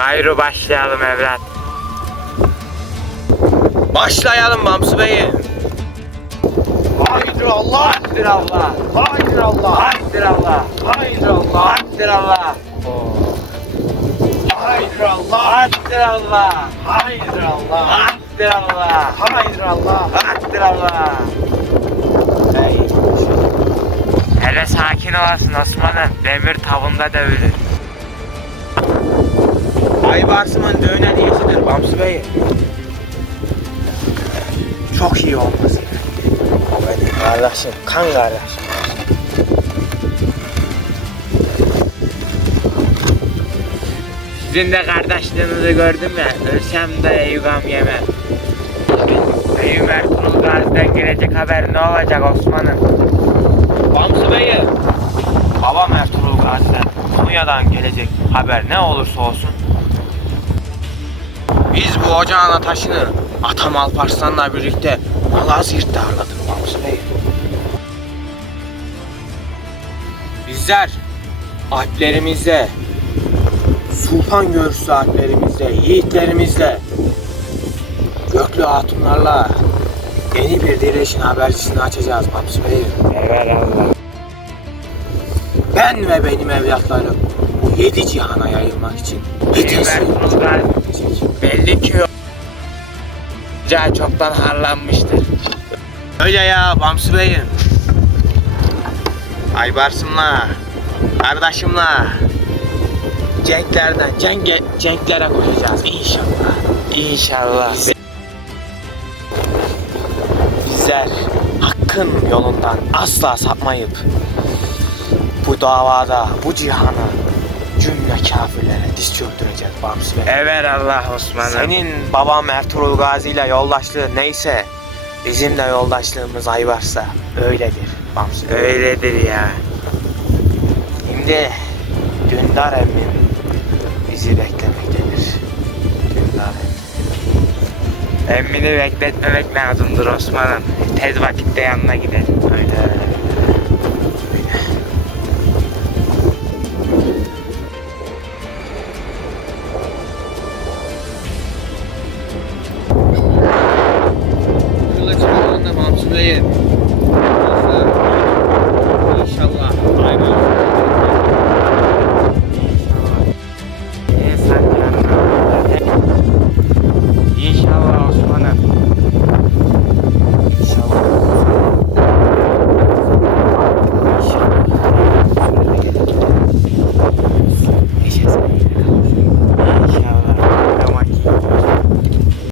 Gayrı başlayalım evlat. Başlayalım Bamsı Bey'i. Haydi Allah. Haydi Allah. Haydi Allah. Haydi Allah. Haydi Allah. Haydi Allah. Haydi Allah. Haydi Allah. Haydi Allah. Haydi Allah. Haydi Allah. Haydi Allah. Hele sakin olasın Osman'ım. Demir tavında devirir. Aybarsım'ın düğüne diyesidir Bamsı Bey'i. Çok iyi olmasın. Benim kardeşim, kan kardeşim. Sizin de kardeşliğinizi gördüm ya. Ölsem de eygam yemem. Eyüp Ertuğrul Gazi'den gelecek haber ne olacak Osman'ım? Bamsı Bey'i. Babam Ertuğrul Gazi'den Konya'dan gelecek haber ne olursa olsun. Biz bu ocağın taşını Atam Alparslan'la birlikte Malazgirt'te ağırladık Bamsı Bey. Bizler Alplerimizde, Sultan Görüşlü Alplerimizde, yiğitlerimizle, Göklü Hatunlarla yeni bir dileşin habercisini açacağız Bamsı Bey. Ben ve benim evlatlarım yedi cihana yayılmak için yürüyecek. belli ki o çoktan harlanmıştır. Öyle ya Bamsı Bey'im. Aybarsımla, kardeşimle cenklerden cenge, cenklere koyacağız inşallah. İnşallah. Bizler hakkın yolundan asla sapmayıp bu davada, bu cihana cümle kafirlere diz çöktüreceğiz Bamsı Bey. Evelallah Osman'ım. Senin babam Ertuğrul Gazi ile yoldaşlığı neyse bizim de yoldaşlığımız Aybars'la öyledir Bamsı Bey. Öyledir ya. Şimdi Dündar emmim bizi beklemektedir. Dündar emmim. Emmini bekletmemek lazımdır Osman'ım. Tez vakitte yanına gidelim. Öyle 可以